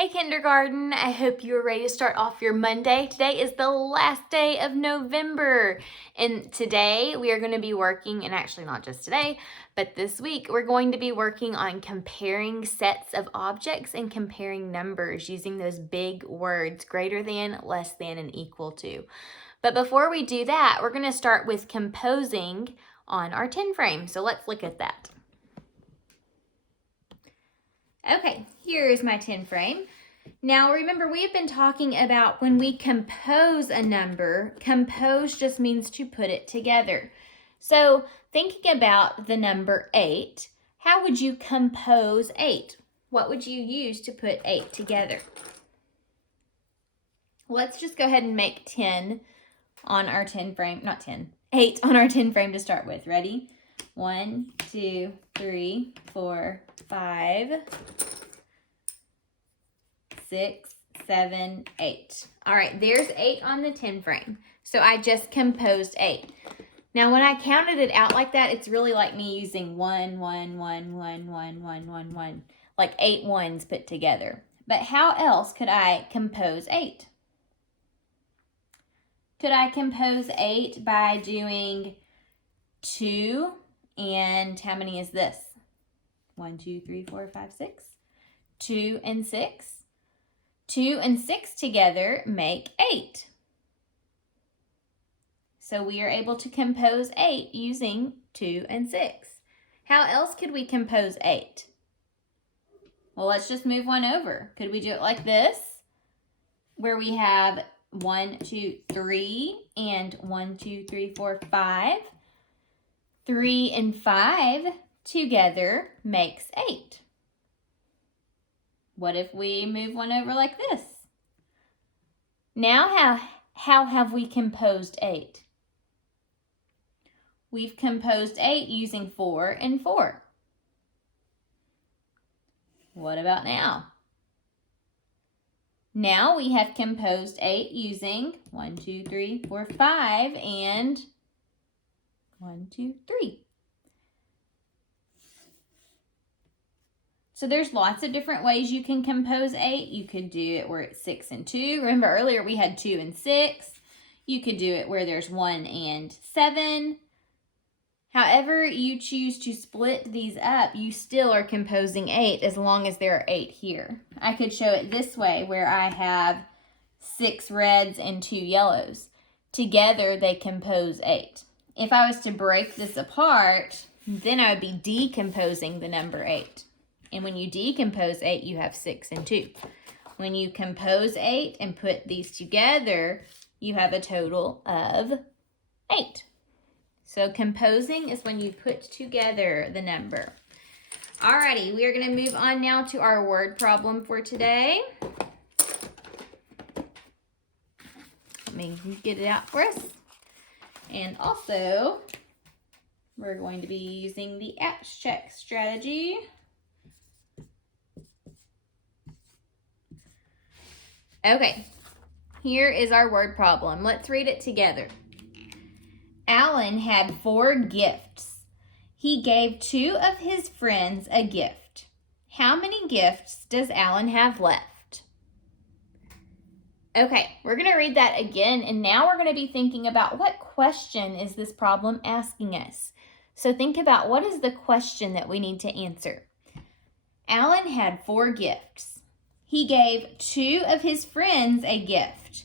Hey kindergarten, I hope you are ready to start off your Monday. Today is the last day of November, and today we are going to be working, and actually not just today, but this week we're going to be working on comparing sets of objects and comparing numbers using those big words, greater than, less than, and equal to. But before we do that, we're going to start with composing on our 10 frame, so let's look at that. Okay, here's my 10 frame. Now remember, we have been talking about when we compose a number, compose just means to put it together. So thinking about the number 8, how would you compose 8? What would you use to put 8 together? Let's just go ahead and make 10 on our 10 frame, not 10, 8 on our 10 frame to start with. Ready? 1, 2, 3, 4, 5, 6, 7, 8. All right, there's 8 on the 10 frame. So I just composed 8. Now, when I counted it out like that, it's really like me using 1, 1, 1, 1, 1, 1, 1, 1, like 8 ones put together. But how else could I compose 8? Could I compose 8 by doing 2 and how many is this? 1, 2, 3, 4, 5, 6. 2 and 6. 2 and 6 together make 8. So we are able to compose 8 using 2 and 6. How else could we compose 8? Well, let's just move one over. Could we do it like this? Where we have 1, 2, 3, and 1, 2, 3, 4, 5. 3 and 5 together makes 8. What if we move one over like this? Now how have we composed 8? We've composed 8 using 4 and 4. What about now? Now we have composed 8 using 1, 2, 3, 4, 5, and 1, 2, 3. So there's lots of different ways you can compose 8. You could do it where it's 6 and 2. Remember earlier we had 2 and 6. You could do it where there's 1 and 7. However you choose to split these up, you still are composing 8 as long as there are 8 here. I could show it this way where I have 6 reds and 2 yellows. Together they compose 8. If I was to break this apart, then I would be decomposing the number 8. And when you decompose 8, you have 6 and 2. When you compose 8 and put these together, you have a total of 8. So composing is when you put together the number. Alrighty, we are going to move on now to our word problem for today. Let me get it out for us. And also, we're going to be using the abstract strategy. Okay, here is our word problem. Let's read it together. Alan had 4 gifts. He gave 2 of his friends a gift. How many gifts does Alan have left? Okay, we're going to read that again, and now we're going to be thinking about what question is this problem asking us. So think about what is the question that we need to answer. Alan had 4 gifts. He gave 2 of his friends a gift.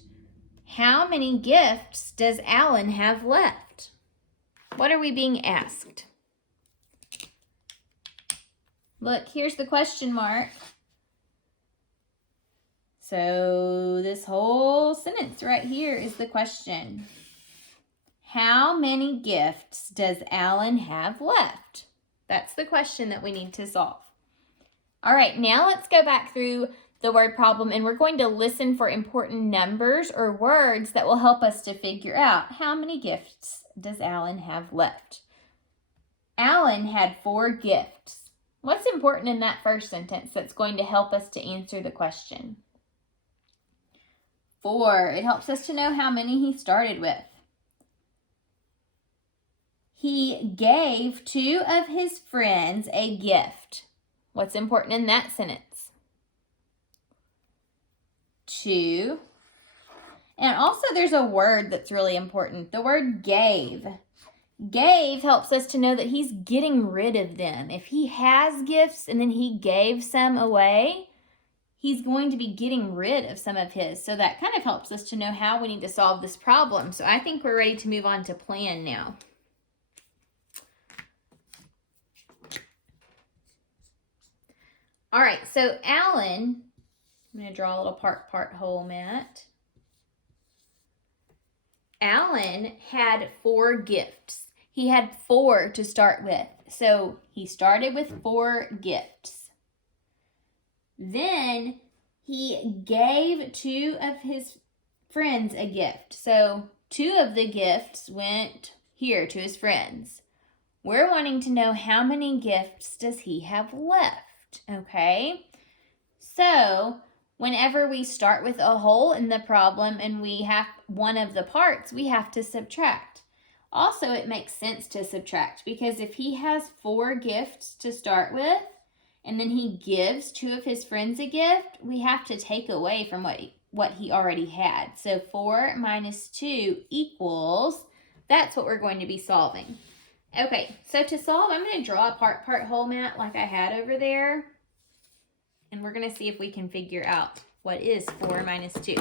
How many gifts does Alan have left? What are we being asked? Look, here's the question mark. So this whole sentence right here is the question. How many gifts does Alan have left? That's the question that we need to solve. All right, now let's go back through the word problem, and we're going to listen for important numbers or words that will help us to figure out how many gifts does Alan have left. Alan had 4 gifts. What's important in that first sentence that's going to help us to answer the question? 4. It helps us to know how many he started with. He gave 2 of his friends a gift. What's important in that sentence? 2. And also there's a word that's really important. The word gave. Gave helps us to know that he's getting rid of them. If he has gifts and then he gave some away, he's going to be getting rid of some of his. So that kind of helps us to know how we need to solve this problem. So I think we're ready to move on to plan now. All right, so Alan, I'm going to draw a little part whole mat. Alan had 4 gifts. He had 4 to start with. So he started with 4 gifts. Then he gave 2 of his friends a gift. So 2 of the gifts went here to his friends. We're wanting to know how many gifts does he have left, okay? So whenever we start with a hole in the problem and we have one of the parts, we have to subtract. Also, it makes sense to subtract because if he has 4 gifts to start with and then he gives 2 of his friends a gift, we have to take away from what he already had. So 4 minus 2 equals, that's what we're going to be solving. Okay, so to solve, I'm going to draw a part whole mat like I had over there. And we're going to see if we can figure out what is 4 minus 2.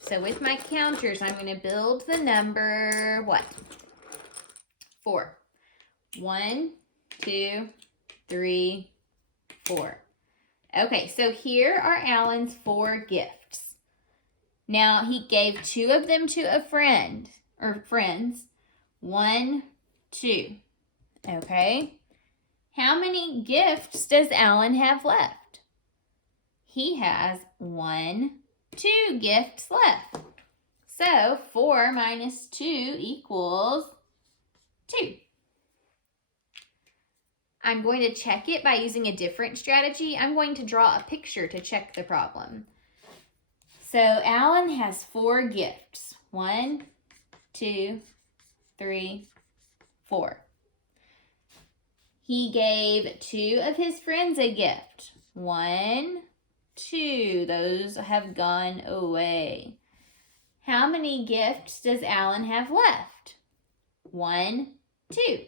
So with my counters, I'm going to build the number, what? 4. 1, 2, 3, 4. Okay, so here are Alan's 4 gifts. Now, he gave 2 of them to a friend, or friends. 1, 2. Okay. How many gifts does Alan have left? He has 1, 2 gifts left. So 4 minus 2 equals 2. I'm going to check it by using a different strategy. I'm going to draw a picture to check the problem. So Alan has 4 gifts. 1, 2, 3, 4. He gave 2 of his friends a gift. 1, 2. Those have gone away. How many gifts does Alan have left? 1, 2.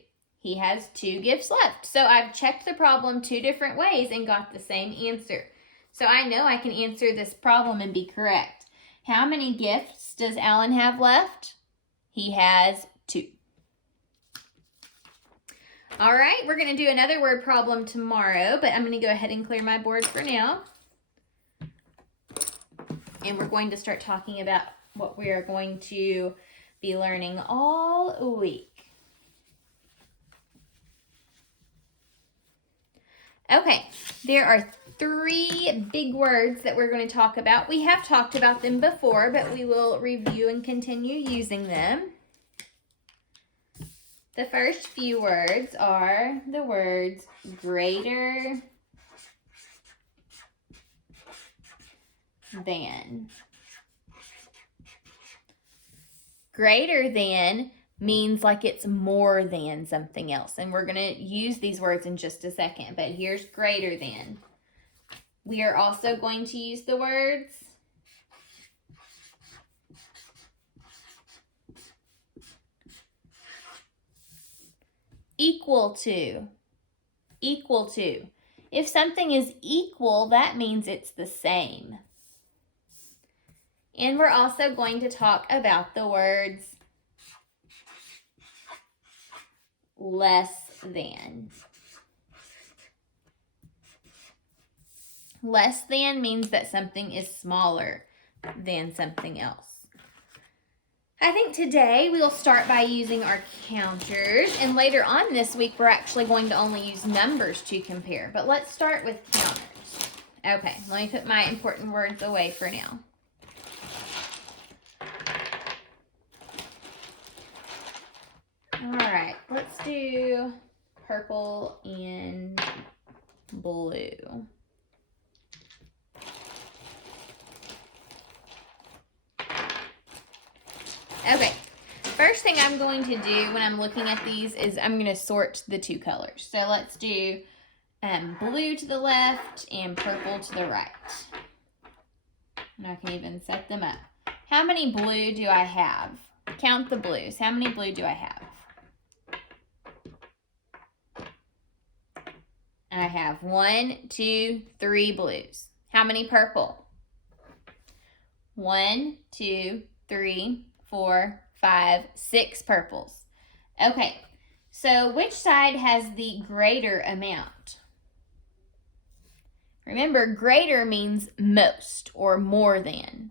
He has 2 gifts left. So I've checked the problem 2 different ways and got the same answer. So I know I can answer this problem and be correct. How many gifts does Alan have left? He has 2. All right, we're going to do another word problem tomorrow, but I'm going to go ahead and clear my board for now. And we're going to start talking about what we are going to be learning all week. Okay, there are 3 big words that we're going to talk about. We have talked about them before, but we will review and continue using them. The first few words are the words greater than. Greater than means like it's more than something else. And we're going to use these words in just a second. But here's greater than. We are also going to use the words equal to. Equal to. If something is equal, that means it's the same. And we're also going to talk about the words less than. Less than means that something is smaller than something else. I think today we'll start by using our counters, and later on this week we're actually going to only use numbers to compare. But let's start with counters. Okay, let me put my important words away for now. All right, let's do purple and blue. Okay, first thing I'm going to do when I'm looking at these is I'm going to sort the 2 colors. So let's do blue to the left and purple to the right. And I can even set them up. How many blue do I have? Count the blues. How many blue do I have? I have 1, 2, 3 blues. How many purple? 1, 2, 3, 4, 5, 6 purples. Okay, so which side has the greater amount? Remember, greater means most or more than.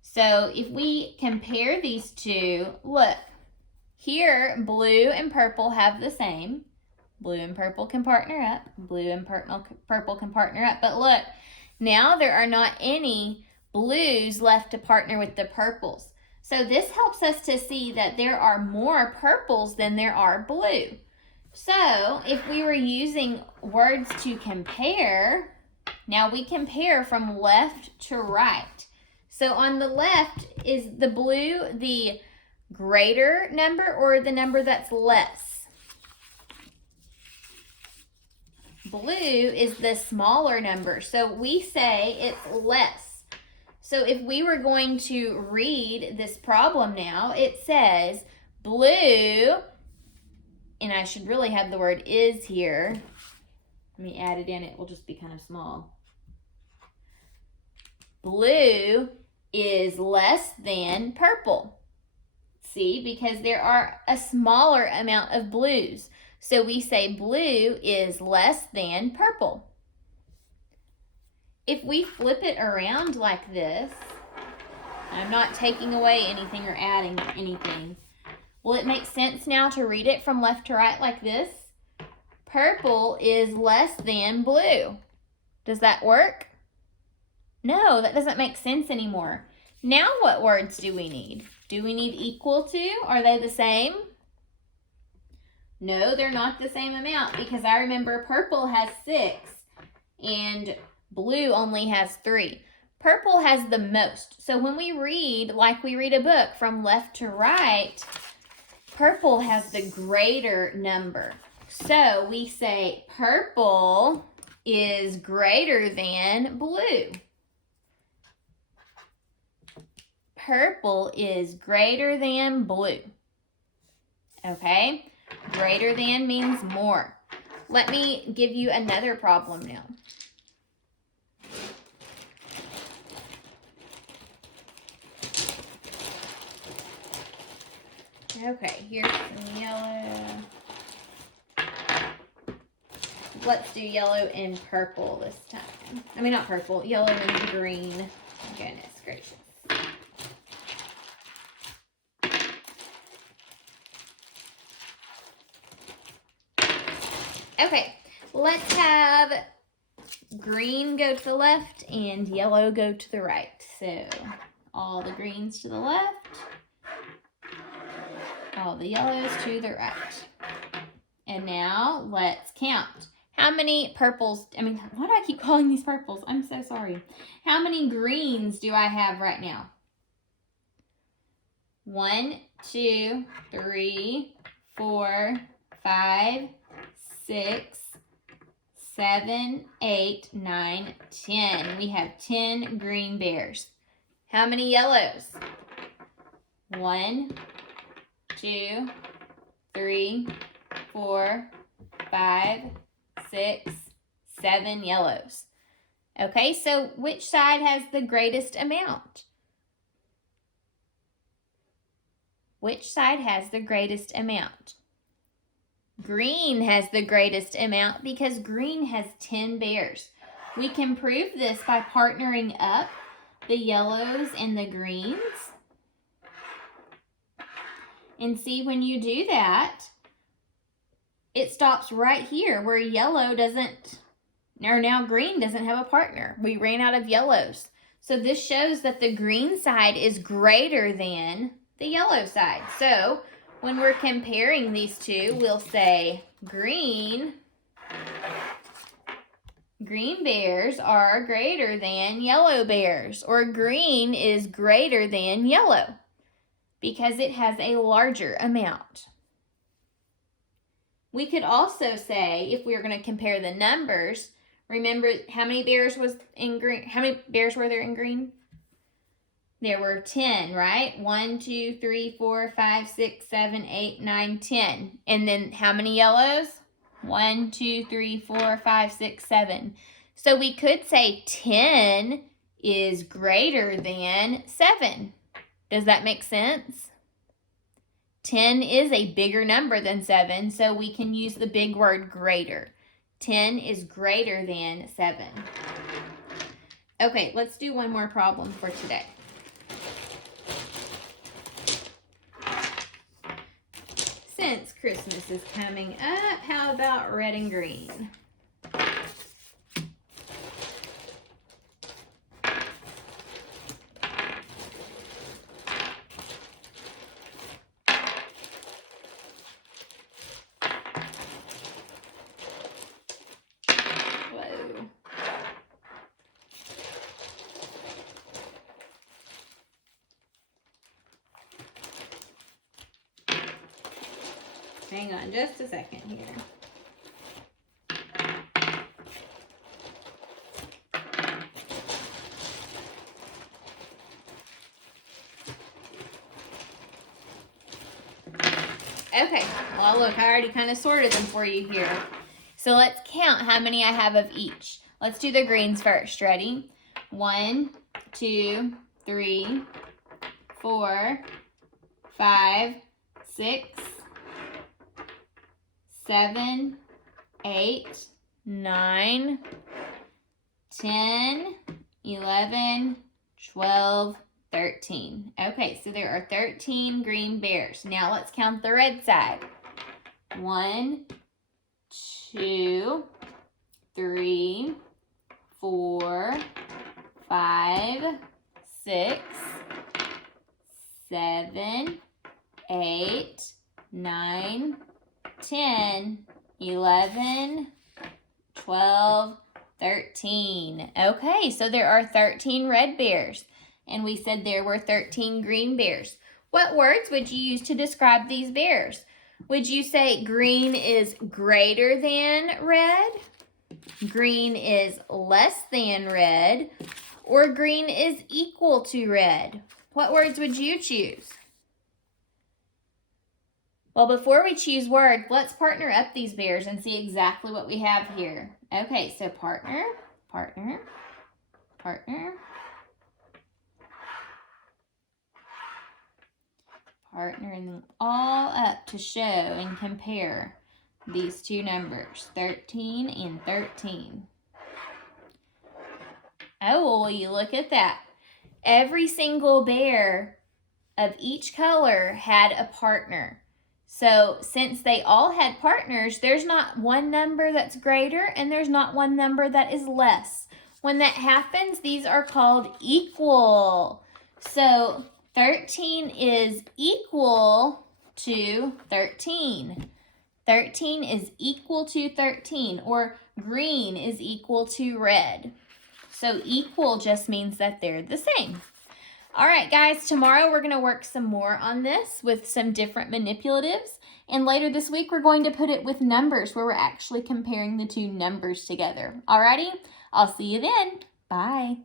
So if we compare these two, look, here blue and purple have the same. Blue and purple can partner up. Blue and purple can partner up. But look, now there are not any blues left to partner with the purples. So this helps us to see that there are more purples than there are blue. So if we were using words to compare, now we compare from left to right. So on the left, is the blue the greater number or the number that's less? Blue is the smaller number, so we say it's less. So if we were going to read this problem now, it says blue, and I should really have the word is here. Let me add it in, it will just be kind of small. Blue is less than purple. See, because there are a smaller amount of blues. So we say blue is less than purple. If we flip it around like this, I'm not taking away anything or adding anything. Will it make sense now to read it from left to right like this? Purple is less than blue. Does that work? No, that doesn't make sense anymore. Now what words do we need? Do we need equal to? Are they the same? No, they're not the same amount because I remember purple has 6 and blue only has 3. Purple has the most. So when we read, like we read a book from left to right, purple has the greater number. So we say purple is greater than blue. Purple is greater than blue. Okay? Greater than means more. Let me give you another problem now. Okay, here's some yellow. Let's do yellow and purple this time. I mean, not purple, yellow and green. Goodness gracious. Okay, let's have green go to the left and yellow go to the right. So all the greens to the left, all the yellows to the right. And now let's count. How many purples, why do I keep calling these purples? I'm so sorry. How many greens do I have right now? 1, 2, 3, 4, 5, 6, 7, 8, 9, 10. We have 10 green bears. How many yellows? 1, 2, 3, 4, 5, 6, 7 yellows. Okay, so which side has the greatest amount? Which side has the greatest amount? Green has the greatest amount because green has 10 bears. We can prove this by partnering up the yellows and the greens. And see, when you do that, it stops right here where yellow doesn't, or now green doesn't have a partner. We ran out of yellows. So this shows that the green side is greater than the yellow side. So when we're comparing these two, we'll say green bears are greater than yellow bears, or green is greater than yellow because it has a larger amount. We could also say, if we were going to compare the numbers, Remember how many bears was in green? How many bears were there in green? There were 10, right? 1, 2, 3, 4, 5, 6, 7, 8, 9, 10. And then how many yellows? 1, 2, 3, 4, 5, 6, 7. So we could say 10 is greater than 7. Does that make sense? 10 is a bigger number than 7, so we can use the big word greater. 10 is greater than 7. Okay, let's do one more problem for today. Since Christmas is coming up, how about red and green? Hang on just a second here. Okay, well look, I already kind of sorted them for you here. So let's count how many I have of each. Let's do the greens first. Ready? 1, 2, 3, 4, 5, 6, 7, 8, 9, 10, 11, 12, 13. Okay, so there are 13 green bears. Now let's count the red side. 1, 2, 3, 4, 5, 6, 7, 8, 9, 10, 11, 12, 13. Okay, so there are 13 red bears. And we said there were 13 green bears. What words would you use to describe these bears? Would you say green is greater than red? Green is less than red? Or green is equal to red? What words would you choose? Well, before we choose words, let's partner up these bears and see exactly what we have here. Okay, so partner, partner, partner, partnering them all up to show and compare these two numbers, 13 and 13. Oh, well, you look at that. Every single bear of each color had a partner. So since they all had partners, there's not one number that's greater and there's not one number that is less. When that happens, these are called equal. So 13 is equal to 13. 13 is equal to 13, or green is equal to red. So equal just means that they're the same. All right, guys, tomorrow we're going to work some more on this with some different manipulatives. And later this week, we're going to put it with numbers where we're actually comparing the two numbers together. All righty, I'll see you then. Bye.